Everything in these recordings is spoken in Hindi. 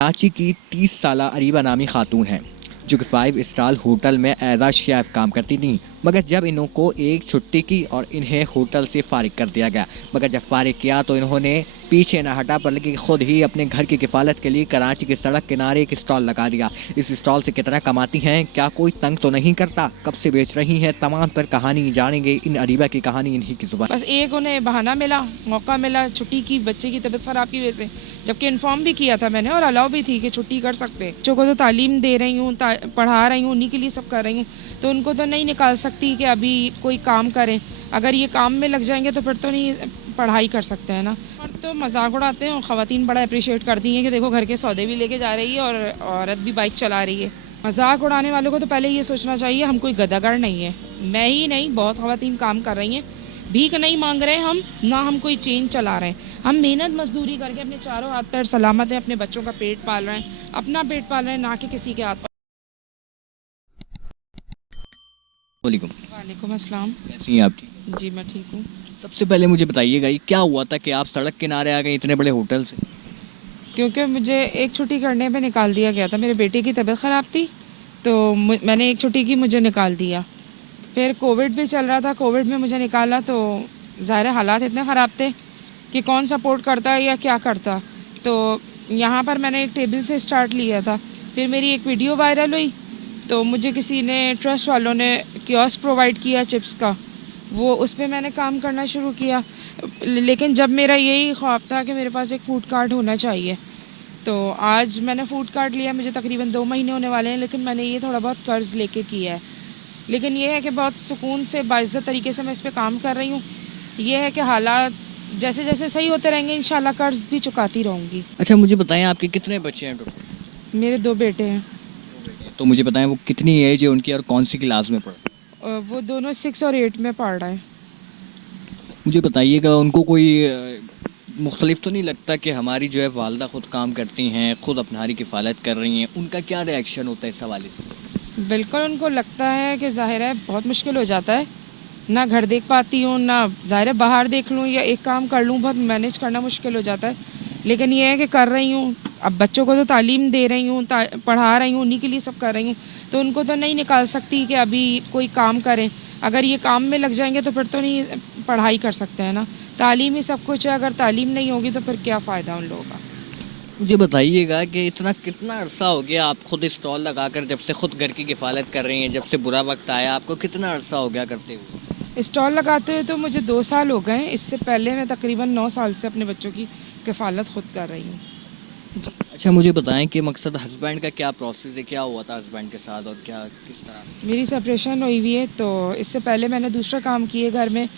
कराची की 30 साला अरीबा नामी खातून हैं जो कि 5 स्टार होटल में एज आ शेफ काम करती थी। मगर जब इनको एक छुट्टी की और इन्हें होटल से फारिग कर दिया गया। मगर जब फारिग किया तो इन्होंने पीछे न हटा बल्कि खुद ही अपने घर की किफ़ालत के लिए कराची की सड़क किनारे एक स्टॉल लगा दिया। इस स्टॉल से कितना कमाती हैं, क्या कोई तंग तो नहीं करता, कब से बेच रही हैं, तमाम पर कहानी जानेंगे। इन अरीबा की कहानी इन्हीं की जुबान। बस एक उन्हें बहाना मिला, मौका मिला छुट्टी की, बच्चे की तबीयत ख़राब की वजह से, जबकि इन्फॉर्म भी किया था मैंने और अलाउ भी थी कि छुट्टी कर सकते हैं। बच्चों को तो तालीम दे रही हूँ, पढ़ा रही हूँ, उन्हीं के लिए सब कर रही हूँ, तो उनको तो नहीं निकाल सकती कि अभी कोई काम करें। अगर ये काम में लग जाएंगे तो फिर तो नहीं पढ़ाई कर सकते हैं ना। और तो मजाक उड़ाते हैं और ख़वातीन बड़ा अप्रिशिएट करती हैं कि देखो घर के सौदे भी लेके जा रही है और औरत भी बाइक चला रही है। मजाक उड़ाने वालों को तो पहले ये सोचना चाहिए हम कोई गदागर नहीं है। मैं ही नहीं, बहुत ख़वातीन काम कर रही हैं। भीख नहीं मांग रहे हम, ना हम कोई चेन चला रहे हैं। हम मेहनत मजदूरी करके अपने चारों हाथ पैर सलामत हैं, अपने बच्चों का पेट पाल रहे हैं, अपना पेट पाल रहे हैं, ना कि किसी के हाथ। वालेकुम। वालेकुम अस्सलाम। कैसी हैं आप? ठीक। जी मैं ठीक हूँ। सबसे पहले मुझे बताइएगा ये क्या हुआ था कि आप सड़क किनारे आ गए इतने बड़े होटल से? क्योंकि मुझे एक छुट्टी करने पे निकाल दिया गया था। मेरे बेटे की तबीयत ख़राब थी तो मैंने एक छुट्टी की, मुझे निकाल दिया। फिर कोविड भी चल रहा था, कोविड में मुझे निकाला तो ज़ाहिर हालात इतने ख़राब थे कि कौन सपोर्ट करता है या क्या करता। तो यहाँ पर मैंने एक टेबल से स्टार्ट लिया था। फिर मेरी एक वीडियो वायरल हुई तो मुझे किसी ने, ट्रस्ट वालों ने कियोस्क प्रोवाइड किया चिप्स का, वो उस पर मैंने काम करना शुरू किया। लेकिन जब मेरा यही ख्वाब था कि मेरे पास एक फ़ूड कार्ट होना चाहिए, तो आज मैंने फ़ूड कार्ट लिया। मुझे तकरीबन 2 महीने होने वाले हैं, लेकिन मैंने ये थोड़ा बहुत कर्ज़ लेके किया है। लेकिन ये है कि बहुत सुकून से बाइज़्ज़त तरीके से मैं इस पे काम कर रही हूँ। ये है कि हालात जैसे जैसे सही होते रहेंगे इंशाल्लाह कर्ज़ भी चुकाती रहूँगी। अच्छा मुझे बताएं आपके कितने बच्चे हैं टोटल? मेरे 2 बेटे हैं। तो मुझे बताएं वो कितनी एज है उनकी और कौन सी क्लास में पढ़ते हैं? वो दोनों 6 और 8 में पढ़ रहे हैं। मुझे बताइएगा उनको कोई मुख्तलिफ तो नहीं लगता कि हमारी जो है वालदा ख़ुद काम करती हैं, ख़ुद अपनी किफ़ालत कर रही हैं, उनका क्या रिएक्शन होता है इस हवाले से? बिल्कुल उनको लगता है कि ज़ाहिर है बहुत मुश्किल हो जाता है, ना घर देख पाती हूँ, ना ज़ाहिर है बाहर देख लूँ या एक काम कर लूँ, बहुत मैनेज करना मुश्किल हो जाता है। लेकिन ये है कि कर रही हूँ, अब बच्चों को तो तालीम दे रही हूँ, पढ़ा रही हूँ, उन्हीं के लिए सब कर रही हूँ, तो उनको तो नहीं निकाल सकती कि अभी कोई काम करें। अगर ये काम में लग जाएंगे तो फिर तो नहीं पढ़ाई कर सकते हैं ना। तालीम ही सब कुछ है, अगर तालीम नहीं होगी तो फिर क्या फ़ायदा उन लोगों का। मुझे बताइएगा कि इतना कितना अरसा हो गया आप खुद स्टॉल लगाकर, जब से खुद घर की किफ़ालत कर रही हैं, जब से बुरा वक्त आया आपको कितना अरसा हो गया करते हुए? स्टॉल लगाते हुए तो मुझे 2 साल हो गए। इससे पहले मैं तकरीबन 9 साल से अपने बच्चों की किफ़ालत खुद कर रही हूँ। जी। अच्छा मुझे बताएं कि मकसद हस्बैंड का क्या प्रोसेस है, क्या हुआ था हस्बैंड के साथ और क्या किस तरह से? मेरी सेपरेशन हुई हुई है, तो इससे पहले मैंने दूसरा काम किए घर में,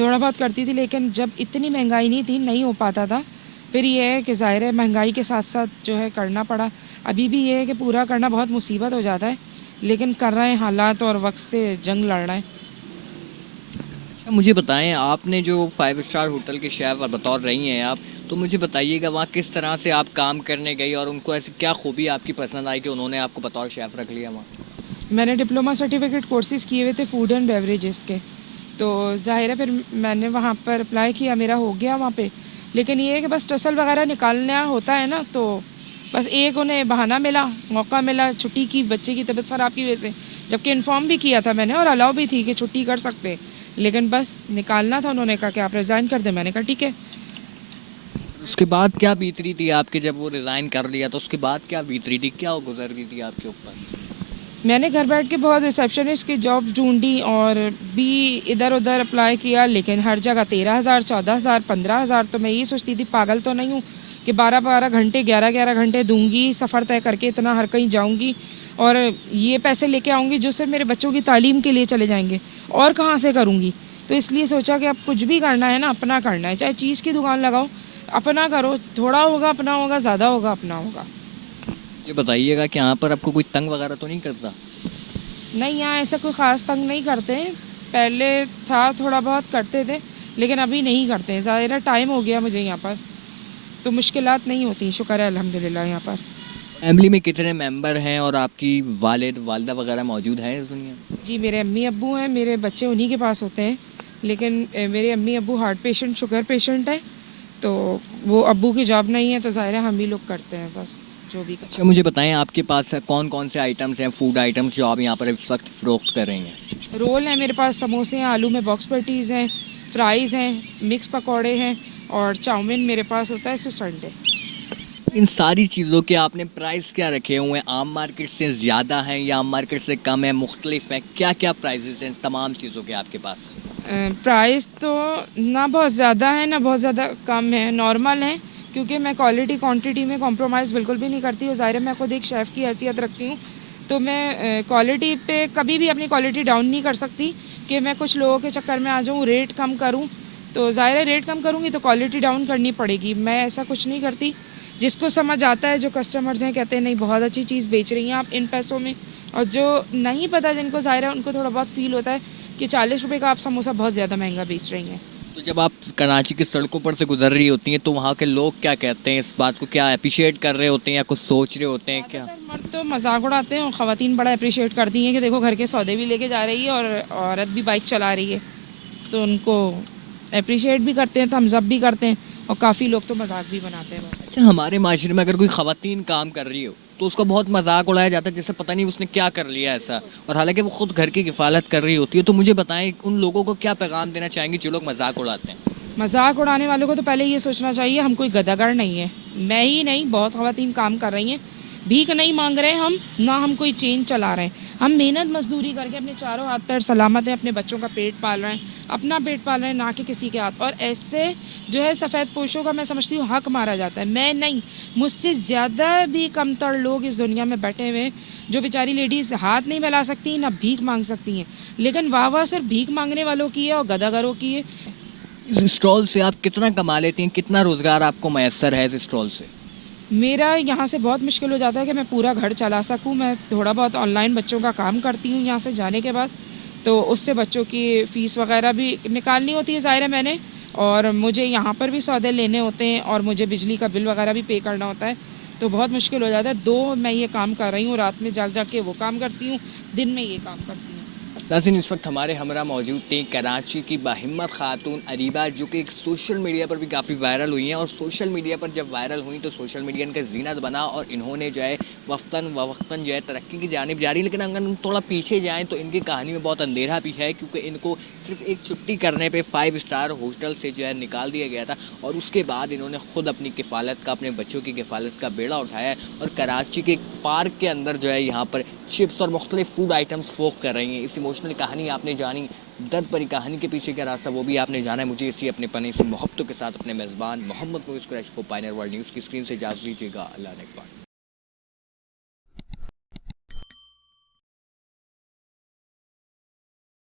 थोड़ा बहुत करती थी, लेकिन जब इतनी महंगाई नहीं थी, नहीं हो पाता था। फिर ये है कि ज़ाहिर है महंगाई के साथ साथ जो है करना पड़ा। अभी भी ये है कि पूरा करना बहुत मुसीबत हो जाता है, लेकिन कर रहे हैं, हालात और वक्त से जंग लड़ रहे हैं। अच्छा मुझे बताएं आपने जो 5 स्टार होटल के शेफ़ बतौर रही हैं आप, तो मुझे बताइएगा वहाँ किस तरह से आप काम करने गई और उनको ऐसी क्या खूबी आपकी पसंद आई कि उन्होंने आपको बतौर शेफ़ रख लिया वहाँ? मैंने डिप्लोमा सर्टिफिकेट कोर्सेज़ किए हुए थे फूड एंड बेवरेजेस के, तो ज़ाहिर है फिर मैंने वहाँ पर अप्लाई किया, मेरा हो गया वहाँ पे। लेकिन ये है कि बस टसल वगैरह निकालना होता है ना, तो बस एक उन्हें बहाना मिला, मौका मिला छुट्टी की, बच्चे की तबीयत ख़राब की वजह से, जबकि इन्फॉर्म भी किया था मैंने और अलाउ भी थी कि छुट्टी कर सकते हैं। लेकिन बस निकालना था, उन्होंने कहा कि आप रिज़ाइन कर दें, मैंने कहा ठीक है। उसके बाद क्या बीत रही थी आपके, जब वो रिज़ाइन कर लिया तो उसके बाद क्या बीत रही थी, क्या गुजर रही थी आपके ऊपर? मैंने घर बैठ के बहुत रिसेप्शनिस्ट की जॉब ढूंढी और भी इधर उधर अप्लाई किया, लेकिन हर जगह 13,000, 14,000, 15,000। तो मैं ये सोचती थी पागल तो नहीं हूँ कि 12-12 घंटे, 11-11 घंटे दूंगी सफ़र तय करके, इतना हर कहीं जाऊंगी और ये पैसे लेके आऊँगी जो सिर्फ मेरे बच्चों की तालीम के लिए चले जाएंगे, और कहाँ से करूँगी। तो इसलिए सोचा कि अब कुछ भी करना है ना, अपना करना है, चाहे चीज़ की दुकान लगाओ, अपना करो, थोड़ा होगा अपना होगा, ज़्यादा होगा अपना होगा। ये बताइएगा कि यहाँ पर आपको कोई तंग वगैरह तो नहीं करता? नहीं, यहाँ ऐसा कोई ख़ास तंग नहीं करते हैं। पहले था थोड़ा बहुत करते थे, लेकिन अभी नहीं करते हैं। ज़्यादा टाइम हो गया मुझे यहाँ पर, तो मुश्किलात नहीं होती, शुक्र है अल्हम्दुलिल्लाह यहाँ पर। फैमिली में कितने मेंबर हैं और आपकी वालिद वालदा वगैरह मौजूद हैं इस दुनिया में? जी मेरे अम्मी अब्बू हैं, मेरे बच्चे उन्हीं के पास होते हैं। लेकिन मेरे अम्मी अब्बू हार्ट पेशेंट, शुगर पेशेंट हैं, तो वो अब्बू की जॉब नहीं है, तो ज़ाहिर है हम ही लोग करते हैं बस। जो भी अच्छा मुझे बताएं आपके पास कौन कौन से आइटम्स हैं, फूड आइटम्स जो आप यहाँ पर इस वक्त फ़रोख्त कर रही हैं? रोल है मेरे पास, समोसे हैं, आलू में बॉक्स पैटीज़ हैं, फ्राइज़ हैं, मिक्स पकौड़े हैं और चाउमीन मेरे पास होता है संडे। इन सारी चीज़ों के आपने प्राइस क्या रखे हुए हैं? आम मार्केट से ज़्यादा हैं या आम मार्केट से कम है, मुख्तलिफ हैं? क्या क्या प्राइजेस हैं तमाम चीज़ों के आपके पास? प्राइस तो ना बहुत ज़्यादा है ना बहुत ज़्यादा कम है, नॉर्मल है, क्योंकि मैं क्वालिटी क्वांटिटी में कॉम्प्रोमाइज़ बिल्कुल भी नहीं करती हूँ। ज़ाहिर है मैं खुद एक शेफ़ की हैसियत रखती हूँ, तो मैं क्वालिटी पे कभी भी अपनी क्वालिटी डाउन नहीं कर सकती कि मैं कुछ लोगों के चक्कर में आ जाऊँ, रेट कम करूँ। तो ज़ाहिर है रेट कम करूँगी तो क्वालिटी डाउन करनी पड़ेगी, मैं ऐसा कुछ नहीं करती। जिसको समझ आता है, जो कस्टमर्स हैं, कहते हैं नहीं बहुत अच्छी चीज़ बेच रही हैं आप इन पैसों में, और जो नहीं पता जिनको ज़ाहिर है उनको थोड़ा बहुत फ़ील होता है कि 40 रुपए का आप समोसा बहुत ज़्यादा महंगा बेच रही हैं। तो जब आप कराची की सड़कों पर से गुजर रही होती हैं तो वहाँ के लोग क्या कहते हैं इस बात को? क्या अप्रिशिएट कर रहे होते हैं या कुछ सोच रहे होते हैं क्या? ज़्यादातर मर्द तो मजाक उड़ाते हैं और ख़वातीन बड़ा अप्रिशिएट करती हैं कि देखो घर के सौदे भी लेके जा रही है और औरत भी बाइक चला रही है, तो उनको अप्रिशिएट भी करते हैं, थम्स अप भी करते हैं, और काफ़ी लोग तो मजाक भी बनाते हैं। अच्छा हमारे माशरे में अगर कोई ख़वातीन काम कर रही हो तो उसका बहुत मजाक उड़ाया जाता है, जैसे पता नहीं उसने क्या कर लिया ऐसा, और हालांकि वो खुद घर की किफ़ालत कर रही होती है। तो मुझे बताएं उन लोगों को क्या पैगाम देना चाहेंगे जो लोग मजाक उड़ाते हैं? मजाक उड़ाने वालों को तो पहले ये सोचना चाहिए हम कोई गदागर नहीं है। मैं ही नहीं, बहुत ख़वातीन काम कर रही हैं, भीख नहीं मांग रहे हम, ना हम कोई चेन चला रहे हैं। हम मेहनत मजदूरी करके अपने चारों हाथ पैर सलामत हैं, अपने बच्चों का पेट पाल रहे हैं, अपना पेट पाल रहे हैं, ना कि किसी के हाथ। और ऐसे जो है सफ़ेद पोशों का मैं समझती हूँ हक मारा जाता है। मैं नहीं, मुझसे ज़्यादा भी कमतर लोग इस दुनिया में बैठे हुए हैं, जो बेचारी लेडीज़ हाथ नहीं फैला सकती ना भीख मांग सकती हैं, लेकिन वाह वाह सिर्फ भीख मांगने वालों की है और गदागरों की है। इस स्टॉल से आप कितना कमा लेती हैं, कितना रोज़गार आपको मैसर है इस स्टॉल से? मेरा यहाँ से बहुत मुश्किल हो जाता है कि मैं पूरा घर चला सकूँ। मैं थोड़ा बहुत ऑनलाइन बच्चों का काम करती हूँ यहाँ से जाने के बाद, तो उससे बच्चों की फ़ीस वगैरह भी निकालनी होती है ज़ाहिर है मैंने, और मुझे यहाँ पर भी सौदे लेने होते हैं और मुझे बिजली का बिल वगैरह भी पे करना होता है, तो बहुत मुश्किल हो जाता है। 2 मैं ये काम कर रही हूँ, रात में जाग जाग के वो काम करती हूँ, दिन में ये काम करती हूँ। नाज़रीन इस वक्त हमारे हमरा मौजूद थी कराची की बाहिम्मत खातून अरीबा, जो कि एक सोशल मीडिया पर भी काफ़ी वायरल हुई हैं, और सोशल मीडिया पर जब वायरल हुई तो सोशल मीडिया इनका जीनत बना और इन्होंने जो है वक्तन जो है तरक्की की जानिब जा रही। लेकिन अगर हम थोड़ा पीछे जाएँ तो इनकी कहानी में बहुत अंधेरा भी है, क्योंकि इनको सिर्फ एक छुट्टी करने पर 5 स्टार होटल से जो है निकाल दिया गया था, और उसके बाद इन्होंने खुद अपनी किफ़ालत का, अपने बच्चों की किफ़ालत का बेड़ा उठाया है और कराची के एक पार्क के अंदर जो है यहाँ पर चिप्स और मुख्तलिफ फूड आइटम्स फोक कर रही हैं। इस इमोशनल कहानी आपने जानी, दर्द भरी कहानी के पीछे क्या रास्ता वो भी आपने जाना है। मुझे इसी अपने पने, इसी मोहब्बतों के साथ अपने मेज़बान मोहम्मद को कुरैशी को पायनियर वर्ल्ड न्यूज़ की स्क्रीन से इजाज़त दीजिएगा। अल्लाह ने